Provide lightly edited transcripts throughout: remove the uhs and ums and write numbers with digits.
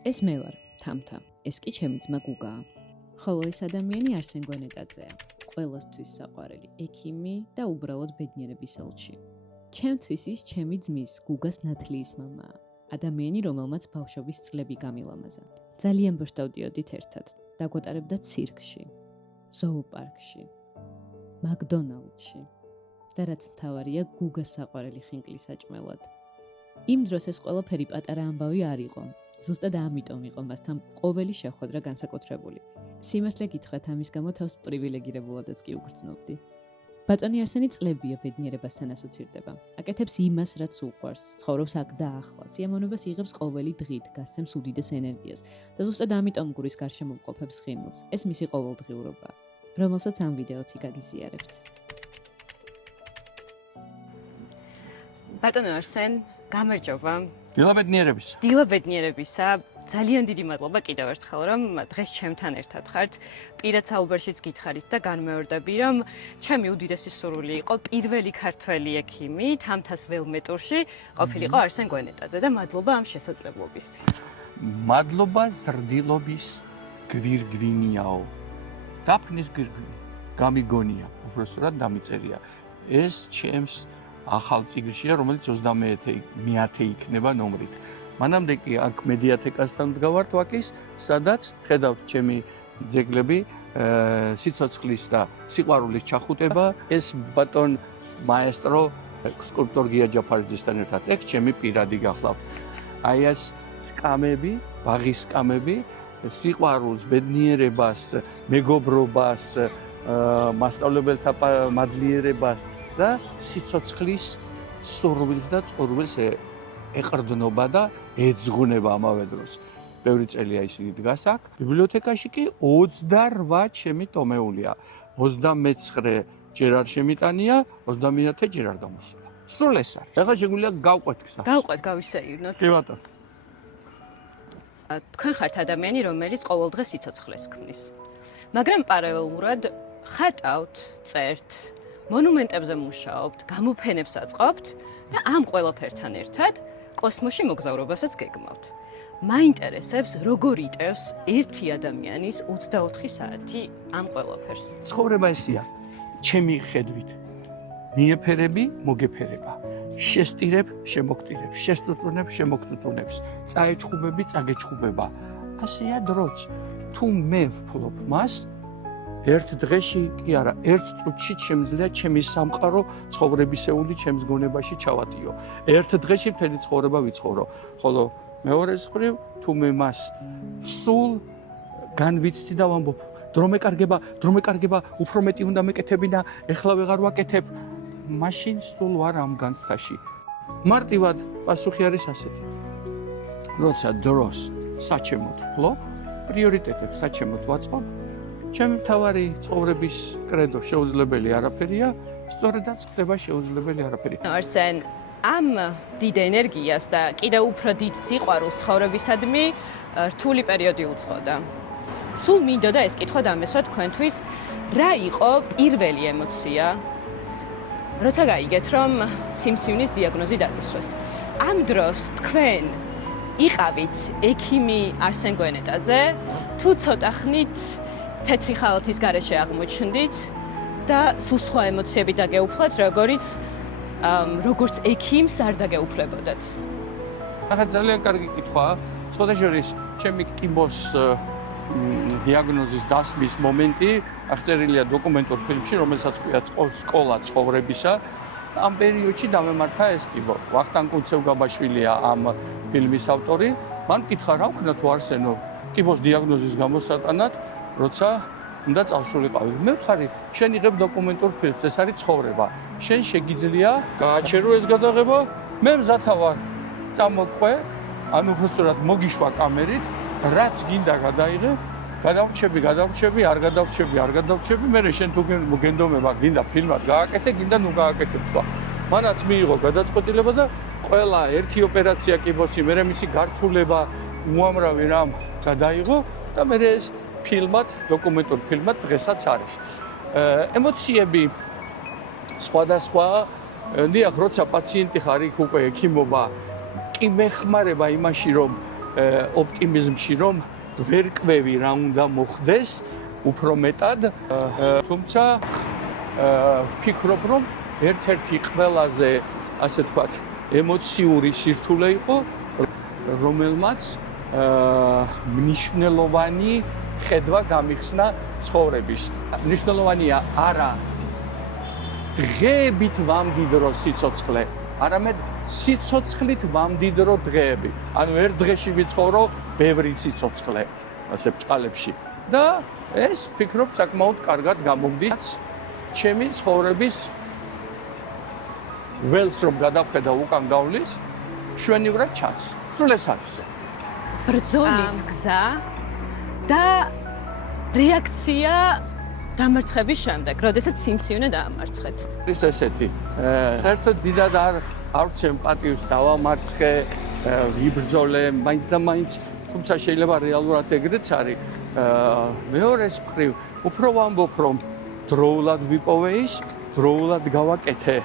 ეს მე ვარ, თამთა. ეს კი ჩემი ძმა გუგაა. ხოლო ეს ადამიანი არსენ გვენეტაძეა. ყველასთვის საყვარელი ექიმი და უბრალოდ ბედნიერების ელჩი. ჩემთვის ის ჩემი ძმის გუგას ნათლიის მამაა. ადამიანი, რომელმაც ბავშვობის წლები გამილამაზა. ძალიან ბოშტავდიოდით ერთად. დაგვატარებდა ცირკში, ზოოპარკში, მაკდონალდში. და რაც მთავარია, გუგას საყვარელი ხინკლის საჭმელად. იმ დროს ეს ყველაფერი პატარა ამბავი არ იყო. ზუსტად ამიტომ იყო მასთან ყოველი შეხვედრა განსაკუთრებული. სიმართლე გითხრათ, ამის გამო თავს პრივილეგირებულადაც კი უგრძნობდი. ბატონი არსენი წლებია ბედნიერებასთან ასოცირდება. აკეთებს იმას, რაც უყვარს, ცხოვრობს აქ და ახლა. სიამოვნებას იღებს ყოველი დღით, გასცემს უდიდეს ენერგიას და ზუსტად ამიტომ გურის გარშემო მყოფებს ღიმილს. ეს მისი ყოველდღიურობაა, რომელსაც ამ ვიდეოთი გაგიზიარებთ. ბატონო არსენ, გამარჯობა. დილა ბედნიერების. დილა ბედნიერებისა. ძალიან დიდი მადლობა კიდევ ერთხელ, რომ დღეს ჩემთან ერთად ხართ. პირად საუბარშიც გითხარით და განმეორდები, რომ ჩემი უდიდესი სურვილი იყო პირველი ქართველი ექიმი თამთას ველმეტურში ყოფილიყო არსენ გვენეტაძე და მადლობა ამ შესაძლებლობისთვის. მადლობა ზრდილობის გვირგვინიაო. დაფნის გვირგვინი. გამიგონია, უბრალოდ დამიწერია. ეს ჩემს ახალ წიგნშია, რომელიც 30-ე იქნება ნომრით. მანამდე კი აქ მედიათეკასთან მდგავართ ვაკის, სადაც ხედავთ ჩემი ძეგლები, სიცოცხლის და სიყვარულის ჩახუტება, ეს ბატონ მაესტრო სკულპტორ გია ჯაფარიძესთან ერთად. ეგ ჩემი პირადი გახლავთ. აი ეს სკამები, ბაღის სკამები, სიყვარულს, ბედნიერებას, მეგობრობას, მასწავლებელთა მადლიერებას და სიცოცხლის სურვილს და წყურვილს ეყრდნობა და ეძღუნება ამავე დროს. ბევრი წელია ისინი დგას აქ. ბიბლიოთეკაში კი 28 ჩემი ტომეულია. 29 ჯერ არ შემიტანია, 29 ჯერ არ გამოსულა. სულ ეს არის. ახლა შეგვიძლია გავყვეთ გზას. გავყვეთ, გავისეირნოთ. კი ბატონო. თქვენ ხართ ადამიანი, რომელიც ყოველდღე სიცოცხლეს ქმნის. მაგრამ პარალელურად ხატავთ, წერთ, მონუმენტებზე მუშაობთ, გამოფენებს აწყობთ და ამ ყველაფერთან ერთად კოსმოსში მოგზაურობასაც გეგმავთ. მაინტერესებს, როგორ იტევს ერთი ადამიანის 24 საათი ამ ყველაფერს. ცხოვრება ესია, ჩემი ხედვით. მიეფერები, მოგეფერება. შესტირებ, შემოგტირებ, შესწუწუნებ, შემოგწუწუნებს. წაეჩხუბები, წაგეჩხუბება. ასეა დროც. თუ მე ვფლობ მას, ერთ დღეში კი არა, ერთ წუთში შემიძლია ჩემი სამყარო ცხოვრებისეული ჩემს გონებაში ჩავატიო. ერთ დღეში მთელი ცხოვრება ვიცხოვრო. ხოლო მეორე მხრივ, თუ მე მას სულ განვიცდი და ვამბობ, დრო მეკარგება, უფრო მეტი უნდა მეკეთებინა, ეხლა ვეღარ ვაკეთებ, მაშინ სულ ვარ ამ განცდაში. მარტივად პასუხი არის ასეთი. როცა დროს საჩემოდ ვფლობ, პრიორიტეტებს საჩემოდ ვაწყობ, ჩემი მთავარი ცხოვრების კრედო შეუძლებელი არაფერია, სწორედაც ხდება შეუძლებელი არაფერი. არსენ, ამ დიდ ენერგიას და კიდევ უფრო დიდ სიყვარულს ცხოვრებისადმი რთული პერიოდი უძღოდა. სულ მინდოდა ეს კითხვა დამესვა თქვენთვის, რა იყო პირველი ემოცია, როცა გაიგეთ, რომ სიმსივნის დიაგნოზი დაგისვეს. ამ დროს თქვენ იყავით ექიმი არსენ გვენეტაძე, თუ ცოტა ხნით თეთრი ხალათის გარეშე აღმოჩნდით და სულ სხვა ემოციები დაგეუფლათ, როგორც ექიმს არ დაგეუფლებოდათ. ახლა ძალიან კარგი კითხვაა. სხვადასხვა ჩემი კიბოს დიაგნოზის დასმის მომენტი აღწერილია დოკუმენტურ ფილმში, რომელსაც ქვია სკოლა ცხოვრებისა. ამ პერიოდში დამემართა ეს კიბო. ვახტანგ კუნცევ-გაბაშვილია ამ ფილმის ავტორი. მან კითხა, რა ვქნა თუ არსენო კიბოს დიაგნოზის გამოსატანად, როცა უნდა წავსულიყავი. მე ვთხარი, შენ იღებ დოკუმენტურ ფილმს, ეს არის ცხოვრება. შენ შეგიძლია გააჩერო ეს გადაღება, მე მზათა ვარ. წამოყვე, ანუ უბრალოდ მოგიშვა კამერით, რაც გინდა გადაიღე, გადავრჩები, არ გადავრჩები, მე შენ თუ გენდომება, გინდა ფილმად გააკეთე, გინდა ნუ გააკეთე თქვა. მანაც მიიღო გადაწყვეტილება და ყველა ერთი ოპერაცია კიბოსი, მე მისი გართულება უამრავი რამ გადაიღო და მე ეს ფილმად, დოკუმენტურ ფილმად დღესაც არის. ემოციები სხვადასხვა, დიახ, როცა პაციენტი ხარ იქ უკვე ექიმობა, კი მეხმარება იმაში, რომ ოპტიმიზმში, რომ ვერ კვევი რა უნდა მოხდეს, უფრო მეტად, თუმცა ვფიქრობ, რომ ერთ-ერთი ყველაზე, ასე ვთქვათ, ემოციური სირთულე იყო, რომელმაც მნიშვნელოვანი ხედვა გამიხსნა ცხოვრების. მნიშვნელოვანია არა დღეებით ვამდიდრო სიცოცხლე, არამედ სიცოცხლით ვამდიდრო დღეები. ანუ ერთ დღეში ვიცხოვრო ბევრი სიცოცხლე, ასე ბჭყალებში. და ეს ვფიქრობ საკმაოდ კარგად გამომდის ჩემი ცხოვრების ველს რომ გადავხედავ უკან გავლის, შვენივრად ჩანს. სულ ეს არის. ბრძოლის გზა და რეაქცია დამარცხების შემდეგ, როდესაც სიმცივნე დაამარცხეთ. ის ესეთი. საერთოდ დიდად არ ვცემ პატივს დავამარცხე, ვიბრძოლე, მაინც და მაინც, თუმცა შეიძლება რეალურად ეგრეც არის. მეორეს მხრივ, უფრო ვამბობ, რომ დროულად ვიპოვე ის, დროულად გავაკეთე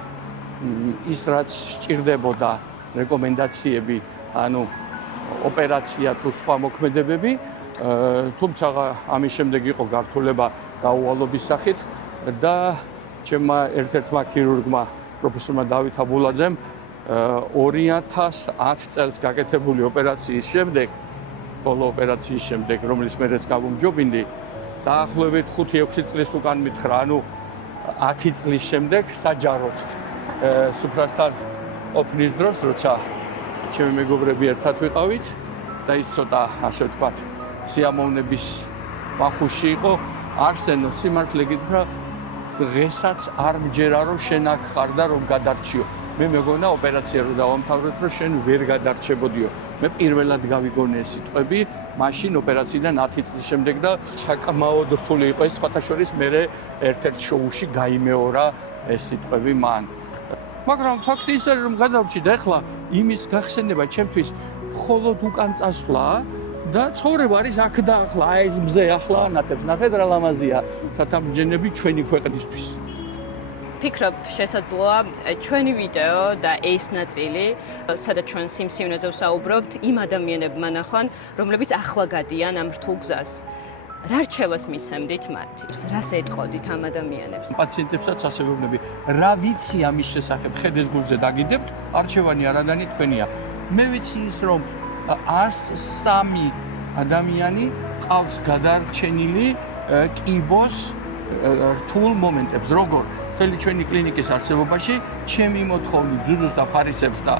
ის, რაც სჭირდებოდა, რეკომენდაციები, ანუ ოპერაცია თუ სხვა მოქმედებები, თუმცა ამის შემდეგ იყო გართულება გაუვალობის სახით და ჩემმა ერთ-ერთმა ქირურგმა, პროფესორმა დავით აბულაძემ 2010 წელს გაკეთებული ოპერაციის შემდეგ, ბოლო ოპერაციის შემდეგ, რომლის მერეც გავუმჯობინდი, დაახლოებით 5-6 წლის უკან მითხრა, ანუ 10 წლის შემდეგ საჯაროდ სუფრასთან ყოფნის დროს, როცა ჩემი მეგობრები ერთად ვიყავით და ის ცოტა, ასე ვთქვათ, სიამოვნების ვახუში იყო, არსენო, სიმართლე გითხრა, დღესაც არ მჯერა რომ შენ აქ ხარ და რომ გადარჩიო. მე მეგონა ოპერაცია რო დავამთავრეთ, რომ შენ ვერ გადარჩებოდიო. მე პირველად გავიგონე ეს სიტყვები, მაშინ ოპერაციიდან 10 წლის შემდეგ და საკმაოდ რთული იყო ეს, სხვათა შორის მე ერთ-ერთ შოუში გაიმეორა ეს სიტყვები მან. მაგრამ ფაქტი ის არის, რომ გადავრჩი და ეხლა იმის გახსენება ჩემთვის მხოლოდ უკან წასვლა და ცხოვრება არის აქ და ახლა, აი ეს მზე ახლა ანათებს, ნახეთ რა ლამაზია სათამბჯენები ჩვენი ქვეყნისთვის. ფიქრობ, შესაძლოა ჩვენი ვიდეო და ეს ნაწილი, სადაც ჩვენ სიმცივნეზე ვსაუბრობთ, იმ ადამიანებმა ნახონ, რომლებიც ახლა გადიან ამ რთულ გზას. რა რჩევას მისცემდით მათ? რას ეტყოდით ამ ადამიანებს? პაციენტებსაც ასე ვეუბნები, რა ვიცი ამის შესახებ, ხედეს გულზე დაგიდებთ, არჩევანი არადანი თქვენია. მე ვიცი ის, რომ 103 ადამიანი ყავს გადარჩენილი კიბოს რთულ მომენტებს, როგორ მთელი ჩვენი კლინიკის არსებობაში ჩემი მოთხოვნით ძუძუს და ფარისებს და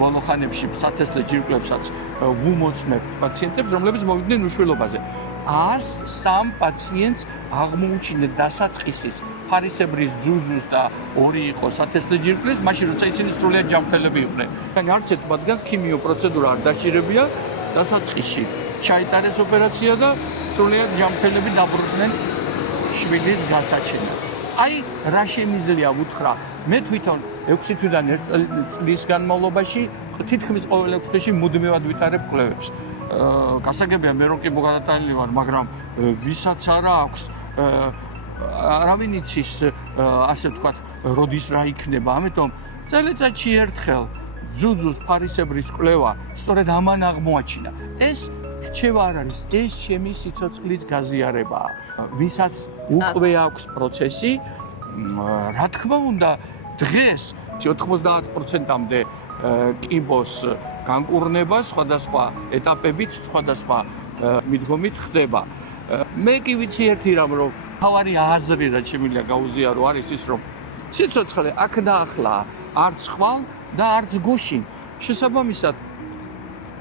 ბოლო ხანებში სათესლე ჯირკვლებსაც ვუმოწმებთ პაციენტებს, რომლებიც მოვიდნენ უშვილობაზე. 103 პაციენტს აღმოუჩინეთ დასაწყისის ფარისებრის ძუძუს და 2 იყო სათესლე ჯირკვლის, მაშინ როცა ისინი სრულიად ჯანმრთელები იყვნენ. არც ერთ მათგანს ქიმიო პროცედურა არ დაშირებია დასაწყისში. ჩაიტარეს ოპერაცია და სრულიად ჯანმრთელები დაბრუნდნენ შვილის გასაჩენად. აი რა შემიძლია ვუთხრა, მე თვითონ 6 თვიდან 1 წლის განმავლობაში თითქმის ყოველ 6 თვეში მუდმივად ვიტარებ კვლევებს. გასაგებია მე რომ კი მოგადატანილი ვარ, მაგრამ ვისაც არა აქვს არავინ იცის, ასე ვთქვათ, როდის რა იქნება, ამიტომ წელიწადში ერთხელ ძუძუს ფარისებრის კვლევა სწორედ ამან აღმოაჩინა. ეს რჩევა არ არის, ეს ჩემი სიცოცხლის გაზიარებაა. ვისაც უკვე აქვს პროცესი, რა თქმა უნდა, დღეს 90%-მდე კიბოს განკურნება სხვადასხვა ეტაპებით, სხვადასხვა მიდგომით ხდება. მე კი ვიცი ერთი რამ, რომ თავარი აზრი რაც შემიძლია გაუზიარო არის ის, რომ სიცოცხლე აქ და ახლა არც ხვალ და არც გუშინ. შესაბამისად,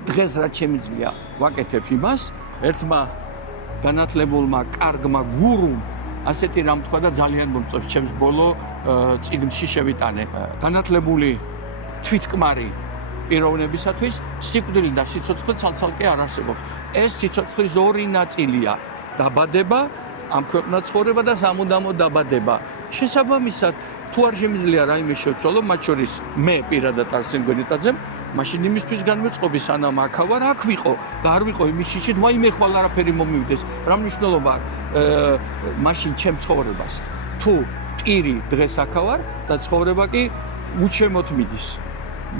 დღეს რაც შემიძლია ვაკეთებ იმას, ერთმა განათლებულმა კარგმა გურუმ ასეთი რამ თქვა და ძალიან მომწონს, ჩემს ბოლო წიგნში შევიტანე. განათლებული თვითკმარი პიროვნებისათვის სიკვდილი და სიცოცხლე ცალ-ცალკე არ არსებობს. ეს სიცოცხლის ორი ნაწილია: დაბადება, ამ ქვეყნად ცხოვრება და სამუდამო დაბადება. შესაბამისად, თუ არ შემიძლია რაიმე შევცვალო, მათ შორის მე პირადად არსენ გვერდიტაძემ, მაშინ იმისთვის განმეწყობი, სანამ აქ ვარ, აქ ვიყო და არ ვიყო იმის შიშით, ვაიმე ხვალ არაფერი მომივიდეს. რა მნიშვნელობა აქვს მაშინ ჩემ ცხოვრებას? თუ პირი დღეს აქ ვარ და ცხოვრება კი უჩემოთ მიდის.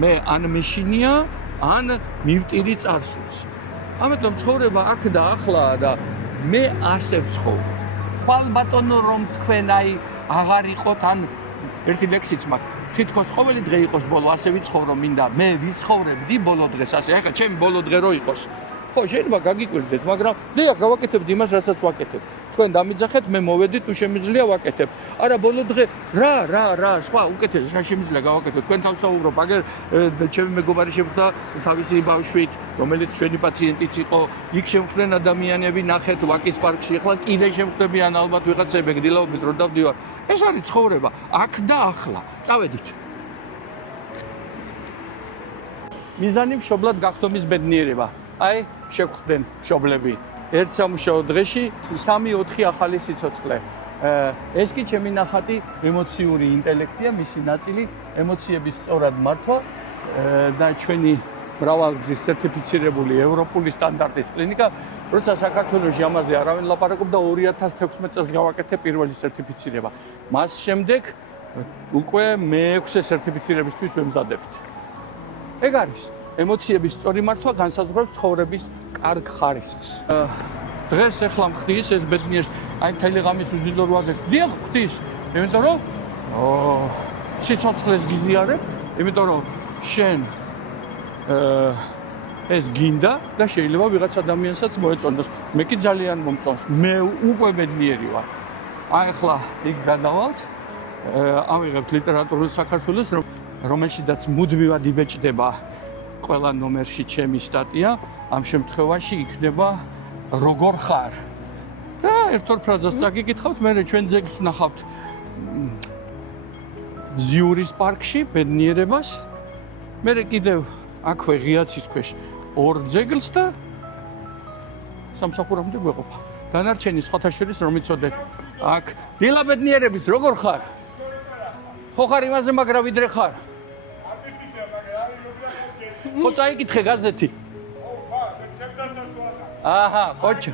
მე ან მეშინია, ან მივტირი წარსულს. ამიტომ ცხოვრება აქ და ახლაა და მე ასე ვცხოვრ. ხვალ ბატონო რომ თქვენ აი აღარ იყოთ ან ერთი ლექსიც მაქვს. თითქოს ყოველი დღე იყოს ბოლო, ასე ვიცხოვრო მინდა. მე ვიცხოვრებდი ბოლო დღეს ასე. ახლა ჩემი ბოლო დღე რო იყოს. ხო, შეიძლება გაგიკვირდეთ, მაგრამ დიახ, გავაკეთებდი იმას, რასაც ვაკეთებ. თქვენ დამიძახეთ, მე მოვედით, თუ შემიძლია ვაკეთებ. არა, ბოლო დღე რა, სხვა უკეთეს, რა შემიძლია გავაკეთო. თქვენ თავსაუბრობ, აგერ ჩემი მეგობარი შეხვდა თავისი ბავშვით, რომელიც ჩვენი პაციენტიც იყო. იქ შემხვდნენ ადამიანები, ნახეთ ვაკის პარკში, ახლა კიდე შემხვდებიან ალბათ ვიღაცები, გდილაობით რო დავდივარ. ეს არის ცხოვრება, აქ და ახლა. წავედით. მიზანი მშობლად გახდომის ბედნიერება. აი, შეგხვდნენ მშობლები. ერთ სამუშაო დღეში 3-4 ახალი სიცოცხლე. ეს კი ჩემი ნახატი ემოციური ინტელექტია, მისი ნაწილი ემოციების სწორად მართვა და ჩვენი მრავალგზის სერტიფიცირებული ევროპული სტანდარტის კლინიკა, როცა საქართველოში ამაზე არავინ ლაპარაკობდა 2016 წელს გავაკეთე პირველი სერტიფიცირება. მას შემდეგ უკვე მე-6 სერტიფიცირებისთვის ვემზადებთ. ეგ არის ემოციების სწორი მართვა განსაზღვრავს ცხოვრების კარგ ხარისხს. დღეს ახლა მხდის ეს ბედნიერს, აი მთელი ღამის უძილო რო აგეთ. დიახ, მხდის, იმიტომ რომ სიცოცხლეს გიზიარებ, იმიტომ რომ შენ ეს გინდა და შეიძლება ვიღაც ადამიანსაც მოეწონოს. მე კი ძალიან მომწონს. მე უკვე ბედნიერი ვარ. აი ახლა იქ გადავალთ, ავიღებთ ლიტერატურულ საქართველოს, რომელშიც მუდმივად იბეჭდება ყველა ნომერში ჩემი სტატია, ამ შემთხვევაში იქნება როგორ ხარ. და ერთ-ორ ფრაზას წაგიკითხავთ, მე ჩვენ ძეგლს ვნახავთ ზიურის პარკში, ბედნიერებას. მე კიდევ აქვე ღიაცის ქვეშ 2 ძეგლს და სამსახურამდე გვეყოფა. დანარჩენი სხვათა შორის რომ იცოდეთ, აქ დილა ბედნიერების როგორ ხარ? ხო ხარ იმაზე მაგრა ვიდრე ხარ? ხო წაიკითხე გაზეთი. აჰა, ოჩა.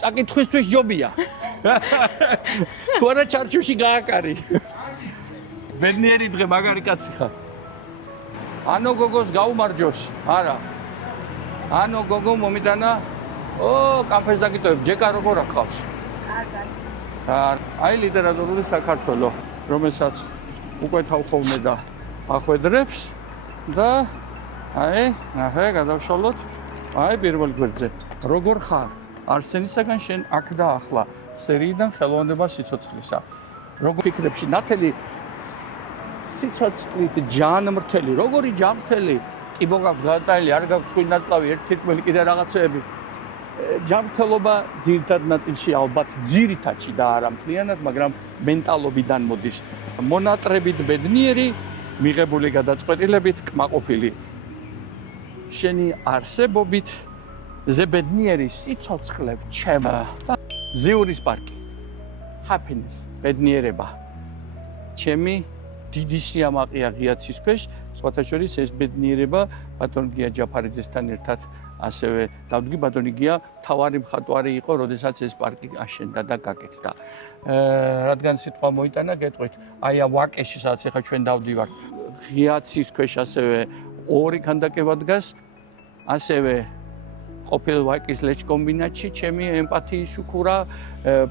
წაკითხვისთვის ჯობია. თუ არა ჩარჩოში გააკარი. ბედნიერი დღე მაგარი კაცი ხარ. ანო გოგოს გაუმარჯოს. არა. ანო გოგო მომიტანა. კამფეს დაგიტოვებ, ჯეკა როგორ ახავს? აი ლიტერატურული საქართველო, რომელსაც უკვე თავხოვნე და ახვედრებს. და აი, ნახე, გადავშალოთ. აი, პირველ გვერდზე. როგორ ხარ? არსენისაგან შენ აქ და ახლა. სერიიდან ხელოვნება სიცოცხლისა. როგორ ფიქრებში ნათელი სიცოცხლით ჯანმრთელი, როგორი ჯანმრთელი? კი მოგაქვს გადატანილი, არ გაქვს წვინასწლავი, ერთ თირკმელი კიდე რაღაცეები. ჯანმრთელობა ძირითად ნაწილში ალბათ ძირითადში და არა მთლიანად, მაგრამ მენტალობიდან მოდის. მონატრებით ბედნიერი, მიღებული გადაწყვეტილებით კმაყოფილი. შენი არსებობით ზებედნიერი სიცოცხლე ჩემო. ზიურის პარკი. happiness, ბედნიერება. ჩემი დიდი სიამაყეა ღიაცის ქვეშ, სხვათა შორის ეს ბედნიერება ბატონ გია ჯაფარიძესთან ერთად ასევე დავდგი ბატონი გია თავარი მხატვარი იყო, როდესაც ეს პარკი აშენდა და გაკეთდა. რადგან სიტყვა მოიტანა, გეტყვით, აი ვაკეში სადაც ახლა ჩვენ დავდივართ, ღიაცის ქვეშ ასევე 2 ქანდაკება დგას, ასევე ყოფილ ვაკის ლეჩკომბინატში ჩემი ემპათიის შუქურა,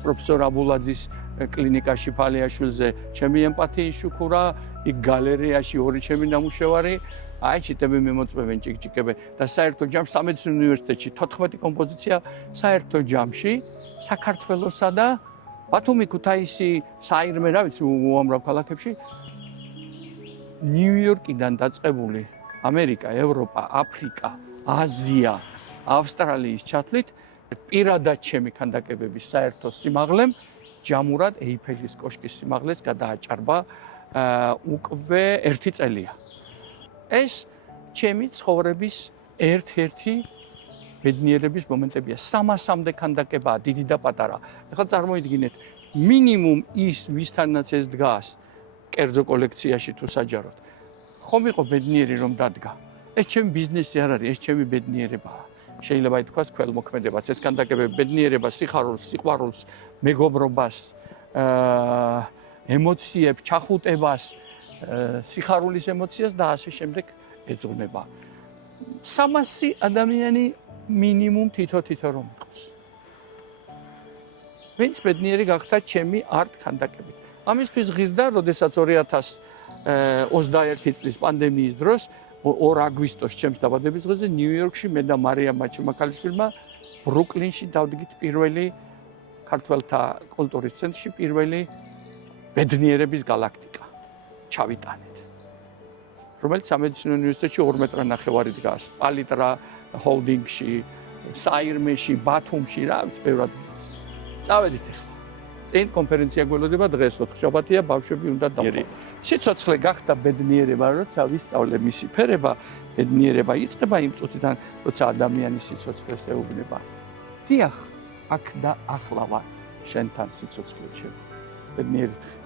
პროფესორ აბულაძის კლინიკაში ფალიაშვილზე ჩემი ემპათიის შუქურა, იქ გალერეაში 2 ჩემი ნამუშევარი, აი ჩიტები მიმოწმებენ ჭიკჭიკები და საერთო ჯამში სამედიცინო უნივერსიტეტში 14 კომპოზიცია საერთო ჯამში საქართველოსა და ბათუმი, ქუთაისი, საირმე, რა ვიცი, უამრავ ქალაქებში ნიუ-იორკიდან დაწყებული ამერიკა, ევროპა, აფრიკა, აზია, ავსტრალიის ჩათვლით პირადად ჩემი ქანდაკებების საერთო სიმაღლემ ჯამურად ეიფელის კოშკის სიმაღლეს გადააჭარბა უკვე 1 წელია. ეს ჩემი ცხოვრების ერთ-ერთი ბედნიერების მომენტებია. 300-მდე ქანდაკებაა, დიდი და პატარა. ეხლა წარმოიდგინეთ, მინიმუმ ის ვისთანაც ეს დგას კერძო კოლექციაში თუ საჯაროდ. ხომ იყო ბედნიერი რომ დადგა. ეს ჩემი ბიზნესი არ არის, ეს ჩემი ბედნიერებაა. შეიძლება ითქვას ქველმოქმედებას, ეს ქანდაკებები ბედნიერებას, სიხარულს, სიყვარულს, მეგობრობას, ემოციებს, ჩახუტებას, სიხარულის ემოციას და ასე შემდეგ ეძღვნება. 300 ადამიანი მინიმუმ თითო რომ იყოს. ვინც ბედნიერი გახდა ჩემი არტ ქანდაკებით. ამისთვის ღირდა, როდესაც 2021 წლის პანდემიის დროს 2 აგვისტოს ჩემს დაბადების დღეზე ნიუ-იორკში მე და მარია მაჩიმაკალიშვილმა ბრუკლინში დავდგით პირველი ქართველთა კულტურის ცენტრში პირველი ბედნიერების გალაქტიკა ჩავიტანეთ. რომელიც სამედიცინო უნივერსიტეტში 2 მეტრ-ნახევარი დგას. პალიტრა ჰოლდინგში, საირმეში, ბათუმში რა ვიცი ბევრად. წავედით ახლა. წინ კონფერენცია გველოდება დღეს 4 შაბათია, ბავშვები უნდა დავყო. სიცოცხლე გახდა ბედნიერება, როცა ვისწავლე მისი ფერება, ბედნიერება იწყება იმ წუთიდან, როცა ადამიანი სიცოცხლეს ეუბნება. დიახ, აქ და ახლა ვარ შენთან სიცოცხლეში. ბედნიერი დღე.